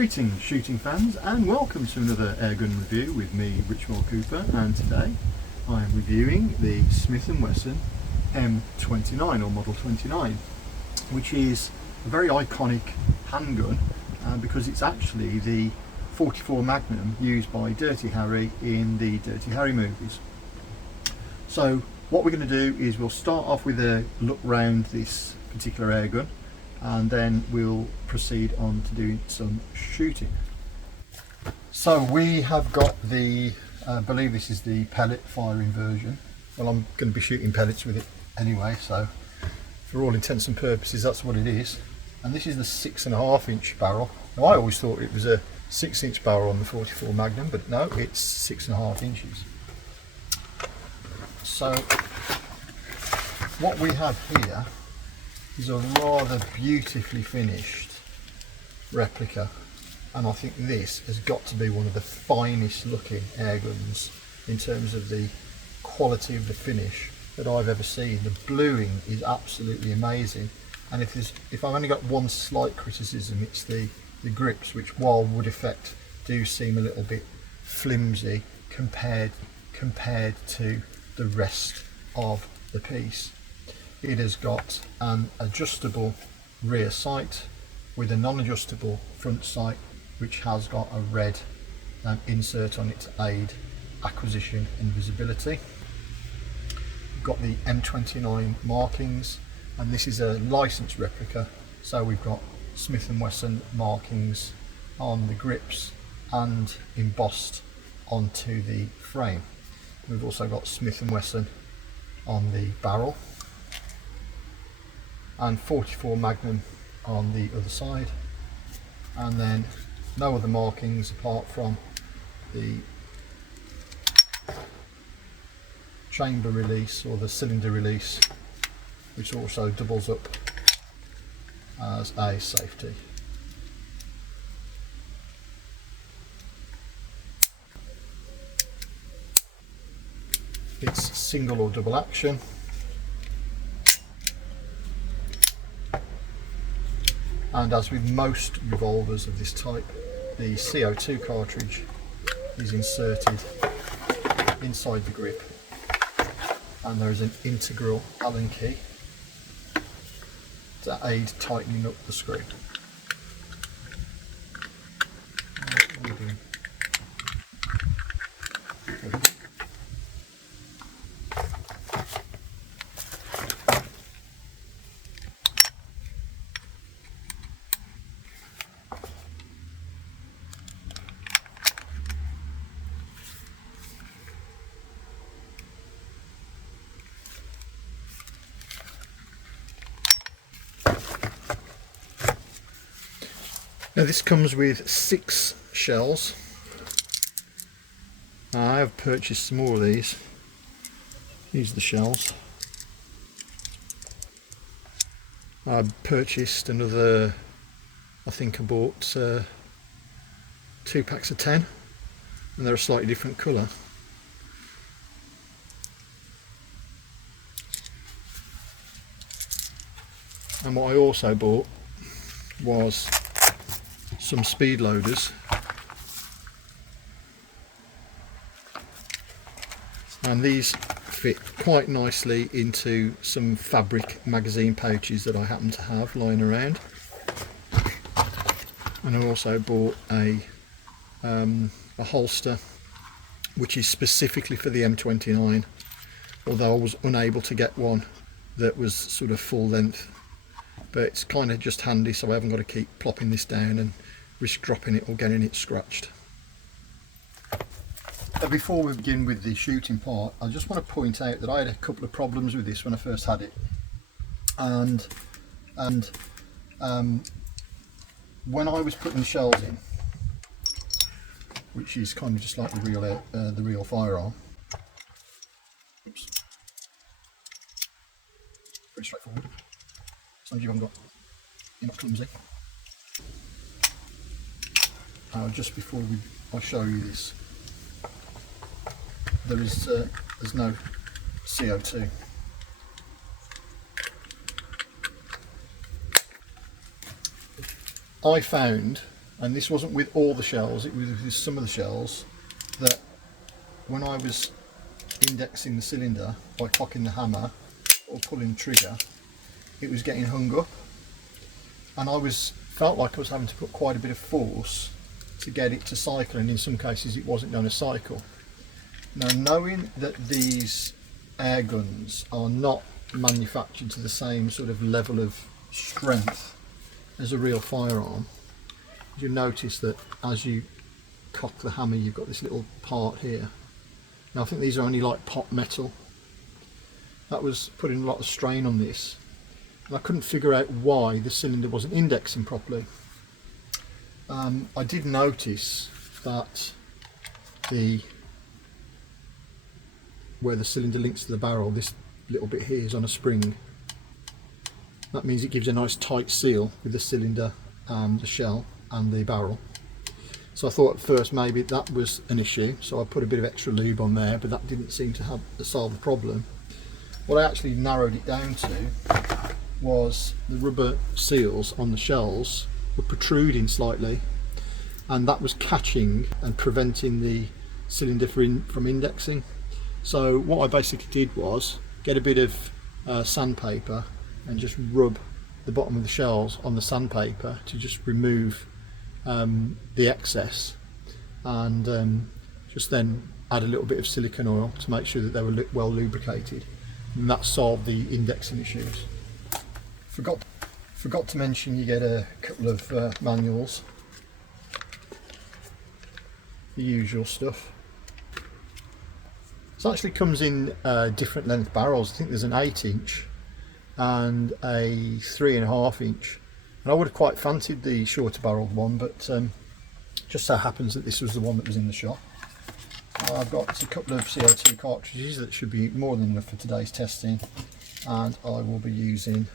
Greetings shooting fans, and welcome to another airgun review with me, Richard Cooper, and today I am reviewing the Smith & Wesson M29 or Model 29, which is a very iconic handgun because it's actually the 44 Magnum used by Dirty Harry in the Dirty Harry movies. So what we're going to do is we'll start off with a look round this particular airgun, and then we'll proceed on to doing some shooting. So we have got the, I believe this is the pellet firing version. Well, I'm going to be shooting pellets with it anyway, so for all intents and purposes that's what it is. And this is the 6.5 inch barrel. Now I always thought it was a 6-inch barrel on the 44 Magnum, but no, it's 6.5 inches. So what we have here is a rather beautifully finished replica, and I think this has got to be one of the finest looking airguns in terms of the quality of the finish that I've ever seen. The bluing is absolutely amazing, and if I've only got one slight criticism, it's the grips, which while wood effect do seem a little bit flimsy compared to the rest of the piece. It has got an adjustable rear sight with a non-adjustable front sight, which has got a red insert on it to aid acquisition and visibility. We've got the M29 markings, and this is a licensed replica, so we've got Smith & Wesson markings on the grips and embossed onto the frame. We've also got Smith & Wesson on the barrel and 44 Magnum on the other side, and then no other markings apart from the chamber release or the cylinder release, which also doubles up as a safety. It's single or double action. And as with most revolvers of this type, the CO2 cartridge is inserted inside the grip, and there is an integral Allen key to aid tightening up the screw. Now this comes with 6 shells. I have purchased some more of these. These are the shells. I purchased another, I think I bought 2 packs of 10, and they're a slightly different colour. And what I also bought was some speed loaders, and these fit quite nicely into some fabric magazine pouches that I happen to have lying around. And I also bought a holster which is specifically for the M29, although I was unable to get one that was sort of full length, but it's kind of just handy so I haven't got to keep plopping this down and risk dropping it or getting it scratched. Before we begin with the shooting part, I just want to point out that I had a couple of problems with this when I first had it, and when I was putting the shells in, which is kind of just like the real firearm. Oops. Pretty straightforward. Sometimes you haven't got, you're not clumsy. Just before I show you this, there's no CO2. I found and this wasn't with all the shells, it was with some of the shells, that when I was indexing the cylinder by cocking the hammer or pulling the trigger, it was getting hung up, and felt like I was having to put quite a bit of force to get it to cycle, and in some cases it wasn't going to cycle. Now, knowing that these air guns are not manufactured to the same sort of level of strength as a real firearm, you'll notice that as you cock the hammer, you've got this little part here. Now, I think these are only like pot metal. That was putting a lot of strain on this, and I couldn't figure out why the cylinder wasn't indexing properly. I did notice that where the cylinder links to the barrel, this little bit here is on a spring. That means it gives a nice tight seal with the cylinder and the shell and the barrel. So I thought at first maybe that was an issue, so I put a bit of extra lube on there, but that didn't seem to solve the problem. What I actually narrowed it down to was the rubber seals on the shells were protruding slightly, and that was catching and preventing the cylinder from indexing. So what I basically did was get a bit of sandpaper and just rub the bottom of the shells on the sandpaper to just remove the excess, and just then add a little bit of silicone oil to make sure that they were well lubricated, and that solved the indexing issues. Forgot to mention, you get a couple of manuals, the usual stuff. This actually comes in different length barrels. I think there's an 8-inch and a 3.5-inch, and I would have quite fancied the shorter barreled one, but just so happens that this was the one that was in the shop. I've got a couple of CO2 cartridges that should be more than enough for today's testing, and I will be using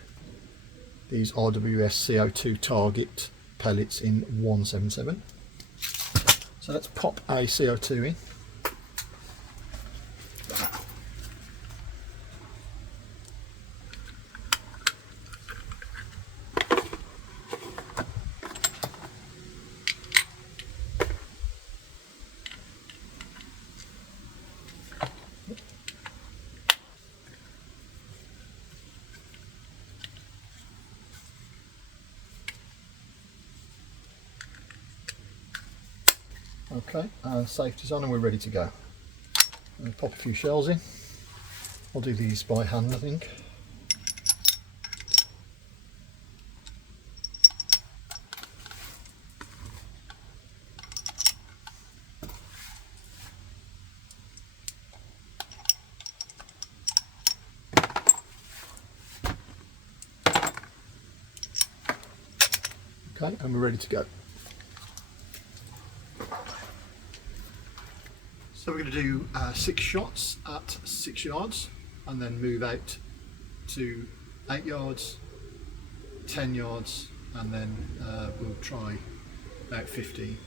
these RWS CO2 target pellets in 177. So let's pop a CO2 in. Okay, and safety's on and we're ready to go. I'll pop a few shells in. I'll do these by hand, I think. Okay, and we're ready to go. So we're going to do 6 shots at 6 yards, and then move out to 8 yards, 10 yards, and then we'll try about 15.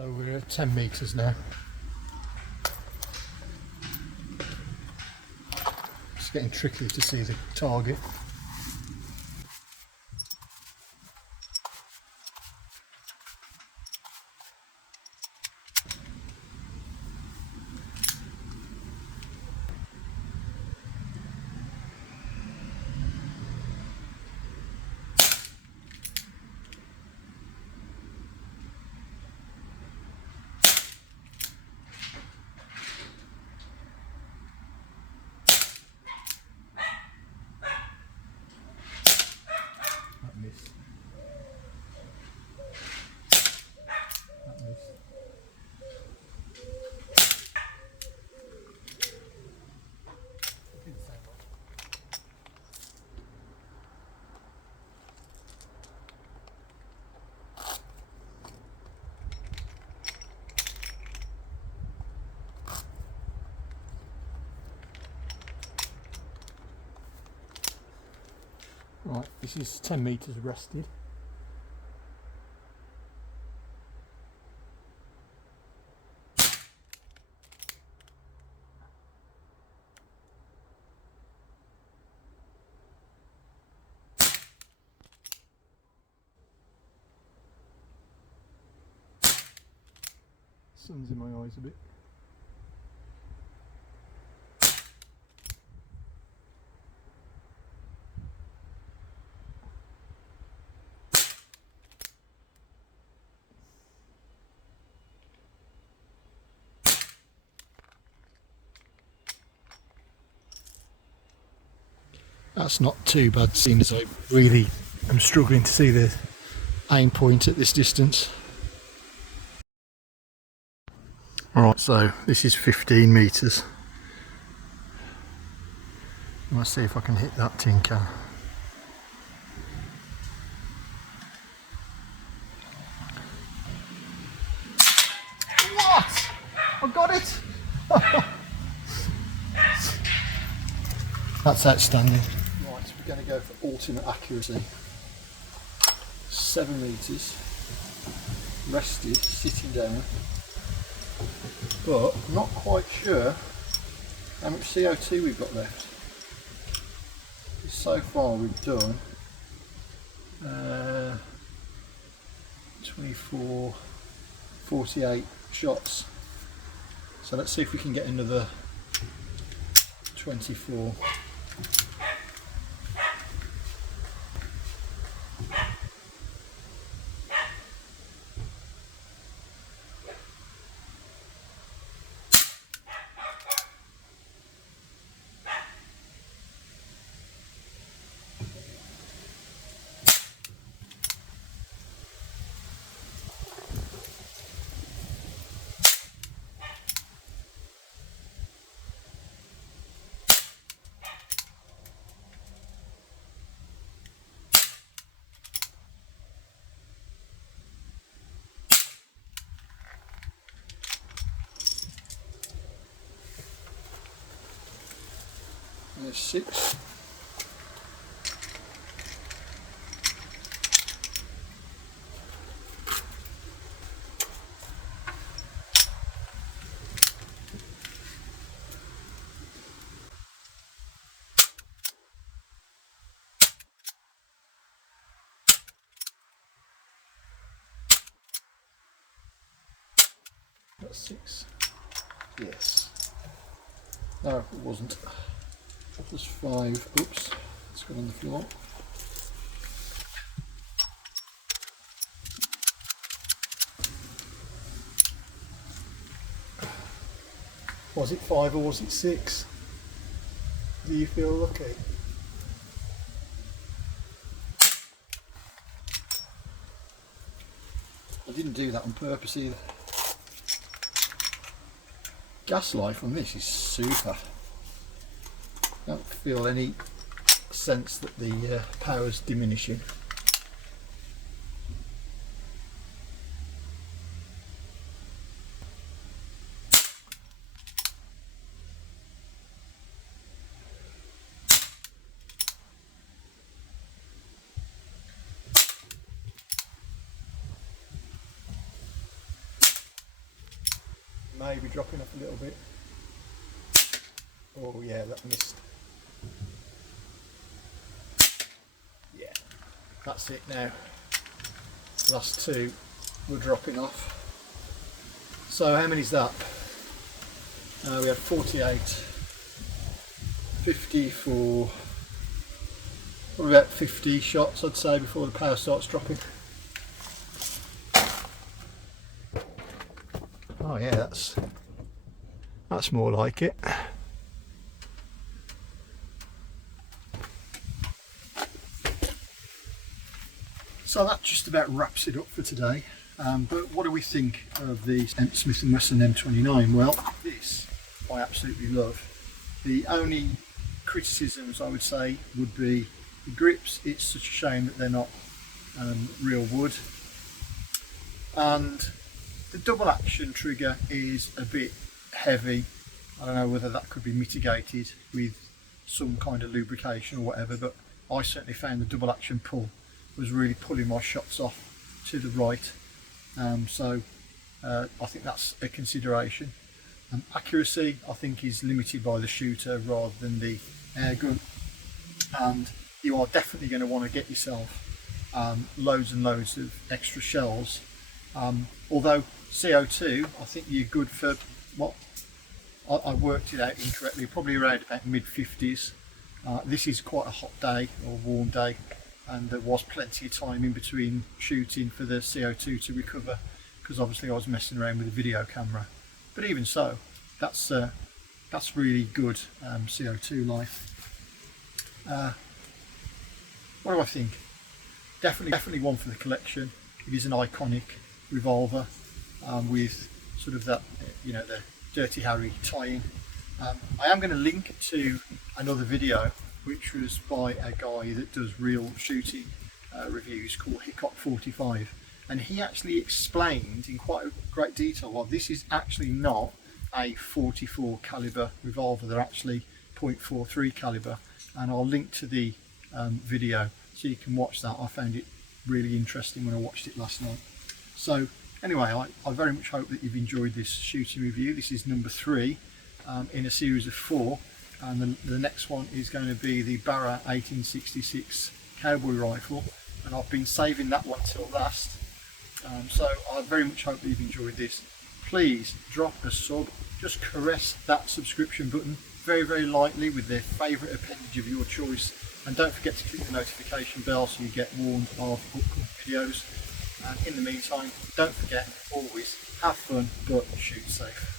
So we're at 10 metres now. It's getting tricky to see the target. Right, this is 10 metres rested. Sun's in my eyes a bit. That's not too bad, seeing as I really am struggling to see the aim point at this distance. Alright, so this is 15 metres. Let's see if I can hit that tin can. What? I got it! That's outstanding. Right, we're going to go for ultimate accuracy. 7 metres, rested, sitting down, but I'm not quite sure how much CO2 we've got left. So far we've done 24, 48 shots. So let's see if we can get another 24. There's 6. That's 6. Yes. No, it wasn't. Plus 5. Oops, it's gone on the floor. Was it 5 or was it 6? Do you feel lucky? I didn't do that on purpose either. Gas life on this is super. I don't feel any sense that the power's diminishing. maybe dropping off a little bit. Oh yeah, that missed. Yeah, that's it now. Last two were dropping off. So how many is that? We had 48, 54, probably about 50 shots I'd say before the power starts dropping. Oh yeah, that's more like it. So that just about wraps it up for today. But what do we think of the Smith & Wesson M29? Well, this I absolutely love. The only criticisms I would say would be the grips. It's such a shame that they're not real wood. And the double action trigger is a bit heavy. I don't know whether that could be mitigated with some kind of lubrication or whatever, but I certainly found the double action pull was really pulling my shots off to the right. So I think that's a consideration. Accuracy I think is limited by the shooter rather than the airgun, and you are definitely going to want to get yourself loads and loads of extra shells. Although CO2, I think you're good for what I worked it out incorrectly, probably around about mid-50s. This is quite a hot day or warm day, and there was plenty of time in between shooting for the CO2 to recover, because obviously I was messing around with the video camera. But even so, that's really good CO2 life. What do I think? Definitely one for the collection. It is an iconic revolver with sort of that, you know, the Dirty Harry tie-in. I am going to link to another video which was by a guy that does real shooting reviews called Hickok45, and he actually explained in quite a great detail why this is actually not a 44 caliber revolver. They're actually .43 caliber, and I'll link to the video so you can watch that. I found it really interesting when I watched it last night. So anyway, I very much hope that you've enjoyed this shooting review. This is number 3 in a series of 4, and the next one is going to be the Barra 1866 cowboy rifle, and I've been saving that one till last. So I very much hope that you've enjoyed this. Please drop a sub, just caress that subscription button very lightly with the favourite appendage of your choice, and don't forget to click the notification bell so you get warned of upcoming videos. And in the meantime, don't forget, always have fun but shoot safe.